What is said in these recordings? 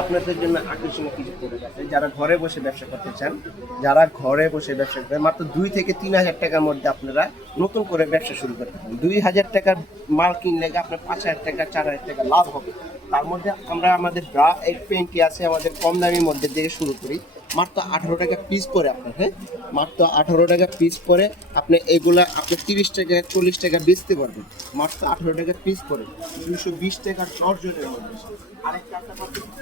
আপনাদের জন্য আকর্ষণীয় কিছু প্রোডাক্ট আছে। যারা ঘরে বসে ব্যবসা করতে চান, যারা ঘরে বসে ব্যবসা করতে মাত্র দুই থেকে তিন হাজার টাকার মধ্যে আপনারা নতুন করে ব্যবসা শুরু করতে পারেন দুই হাজার টাকার মাল কিনলে আপনার পাঁচ হাজার টাকা, চার হাজার টাকা লাভ হবে। তার মধ্যে আমরা আমাদের ব্রা এর পেন্টটি আছে, আমাদের কম দামের মধ্যে দিয়ে শুরু করি। মাত্র আঠারো টাকা পিস পরে আপনার হ্যাঁ? মাত্র আঠারো টাকা পিস পরে আপনি এগুলা, আপনি তিরিশ টাকা, চল্লিশ টাকা বেচতে পারবেন। মাত্র আঠারো টাকা পিস পরে দুশো বিশ টাকা জর্জনের মধ্যে।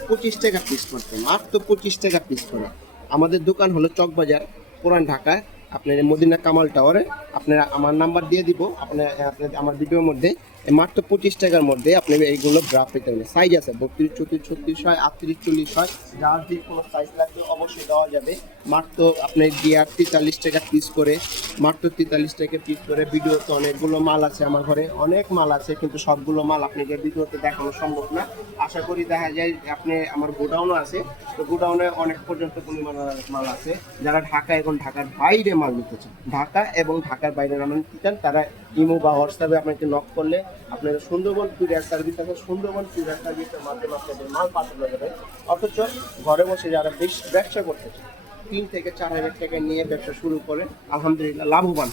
পঁচিশ টাকা পিস পড়ছে মাত্র পঁচিশ টাকা পিস পরে আমাদের দোকান হলো চকবাজার, পুরান ঢাকায়। আপনার মদিনা কামাল টাওয়ারে আপনারা আমার নাম্বার দিয়ে দিব। আপনার আমার ভিডিওর মধ্যে মাত্র পঁচিশ টাকার মধ্যে আপনি এইগুলো ড্রাফ পেতে পারেন সাইজ আছে, বত্রিশ, চৌত্রিশ, ছত্রিশ হয়, আটত্রিশ, চল্লিশ হয়। যার যে কোনো সাইজ লাগবে অবশ্যই দেওয়া যাবে। মাত্র আপনি গিয়ার তেতাল্লিশ টাকা পিস করে মাত্র তেতাল্লিশ টাকা পিস করে। ভিডিওতে অনেকগুলো মাল আছে আমার ঘরে। অনেক মাল আছে, কিন্তু সবগুলো মাল আপনাকে ভিডিওতে দেখানো সম্ভব না। আশা করি দেখা যায় আপনি আমার গোডাউনও আছে। তো গোডাউনে অনেক পর্যন্ত পরিমাণ মাল আছে। যারা ঢাকা এবং ঢাকার বাইরে মাল নিতে চান, ঢাকা এবং ঢাকার বাইরে মাল নিতে চান, তারা ইমো বা হোয়াটসঅ্যাপে আপনাকে নক করলে আপনারা সুন্দরবন কুরিয়ার সার্ভিস আছে। সুন্দরবন কুরিয়ার সার্ভিসের মাধ্যমে আপনাদের মাল পাঠানো যাবে। অথচ ঘরে বসে যারা বেশ ব্যবসা করতে চান তিন থেকে চার হাজার টাকা নিয়ে ব্যবসা শুরু করে। আলহামদুলিল্লাহ লাভবান।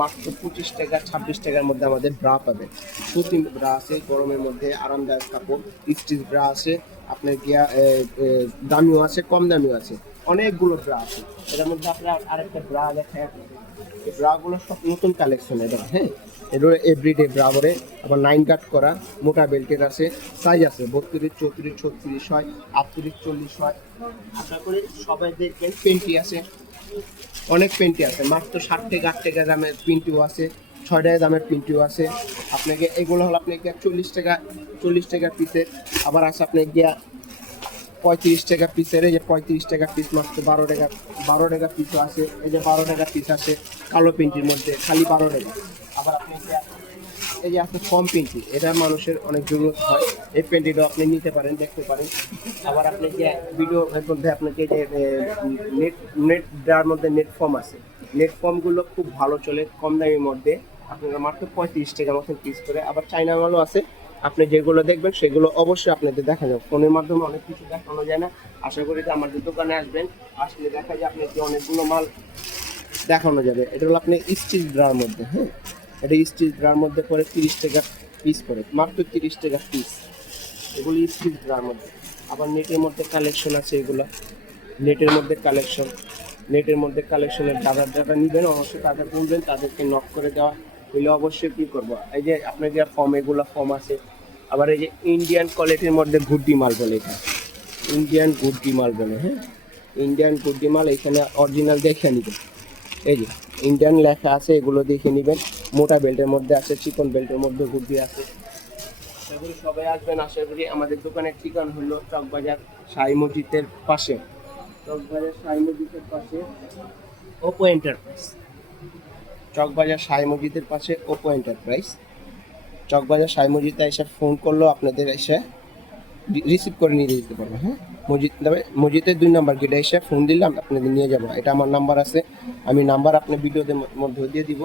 মাত্র পঁচিশ টাকা, ছাব্বিশ টাকার মধ্যে আমাদের ব্রা পাবে। সুতি ব্রা আছে, গরমের মধ্যে আরামদায়ক কাপড়। স্টিচ ব্রা আছে, আপনার গিয়া দামিও আছে, কম দামিও আছে। অনেকগুলো ব্রা আছে। এটার মধ্যে আপনার আরেকটা ব্রা দেখা এই ব্রাগুলো সব নতুন কালেকশন এটা হ্যাঁ? এটা এভরিডে ব্রা বলে আবার নাইন কাট করা, মোটা বেল্টের আছে সাইজ আছে, বত্রিশ, চৌত্রিশ, ছত্রিশ হয়, আটত্রিশ, চল্লিশ হয়। আশা করি সবাই দেখবেন, পেন্টি আছে। অনেক পেন্টি আছে, মাত্র ষাট থেকে আট টাকা দামের পিন্টিও আছে, ছয় টাকা দামের পিন্টিও আছে। আপনাকে এগুলো হলো আপনাকে চল্লিশ টাকা চল্লিশ টাকা পিসের আবার আছে আপনাকে গিয়া পঁয়ত্রিশ টাকা পিসের এই যে পঁয়ত্রিশ টাকা পিস মাত্র বারো টাকা বারো টাকা পিসও আছে, এই যে বারো টাকা পিস আছে কালো পিন্টির মধ্যে, খালি বারো টাকা। আবার আপনি এই যে আছে কম পেন্টি এটা মানুষের অনেক জরুরত হয়। এই পেন্টিটাও আপনি নিতে পারেন, দেখতে পারেন। আবার আপনি যে ভিডিও এর মধ্যে আপনাকে যে নেট নেট দেওয়ার মধ্যে নেট ফর্ম আছে নেট ফর্মগুলো খুব ভালো চলে, কম দামের মধ্যে। আপনারা মাত্র পঁয়ত্রিশ টাকা মতন পিস করে, আবার চাইনা মালও আছে আপনি যেগুলো দেখবেন, সেগুলো অবশ্যই আপনাদের দেখা যাবে ফোনের মাধ্যমে অনেক কিছু দেখানো যায় না। আশা করি যে আমাদের দোকানে আসবেন, আসলে দেখা যায় আপনাকে অনেকগুলো মাল দেখানো যাবে। এটা হলো আপনি স্টিচ ব্রার মধ্যে হ্যাঁ? এটা স্টিচ ব্রার মধ্যে পরে তিরিশ টাকা পিস করে, মাত্র তিরিশ টাকা পিস এগুলো স্টিচ ব্রার মধ্যে। আবার নেটের মধ্যে কালেকশন আছে এগুলো। নেটের মধ্যে কালেকশন নেটের মধ্যে কালেকশনের যারা যারা নেবেন, অবশ্যই তাদের বলবেন, তাদেরকে নক করে দেওয়া হলে অবশ্যই কী করব? এই যে আপনার যে ফর্ম এগুলো ফর্ম আছে। আবার এই যে ইন্ডিয়ান কোয়ালিটির মধ্যে গুড্ডি মাল বলে এটা। ইন্ডিয়ান গুড্ডি মাল বলে হ্যাঁ? ইন্ডিয়ান গুড্ডি মাল, এখানে অরিজিনাল দেখে নিবেন। এই যে ইন্ডিয়ান লেখা আছে, এগুলো দেখে নেবেন। মোটা বেল্টের মধ্যে আছে, চিকন বেল্টের মধ্যে গুড্ডি আছে। করি সবাই আসবেন। আশা করি আমাদের দোকানের ঠিকানা হলো চকবাজার সাই মসজিদের পাশে। চকবাজার সাই মসজিদের পাশে। ওপো এন্টারপ্রাইজ চকবাজার সাই মসজিদের পাশে ওপো এন্টারপ্রাইজ চকবাজার সাই মসজিদে এসে ফোন করলেও আপনাদের এসে রিসিভ করে নিয়ে যেতে পারবে হ্যাঁ? মসজিদ তবে মসজিদের দুই নাম্বার গেটে এসে ফোন দিলে আপনাদের নিয়ে যাব। এটা আমার নাম্বার আছে, আমি নাম্বার আপনার ভিডিওতে মধ্যে দিয়ে দিব।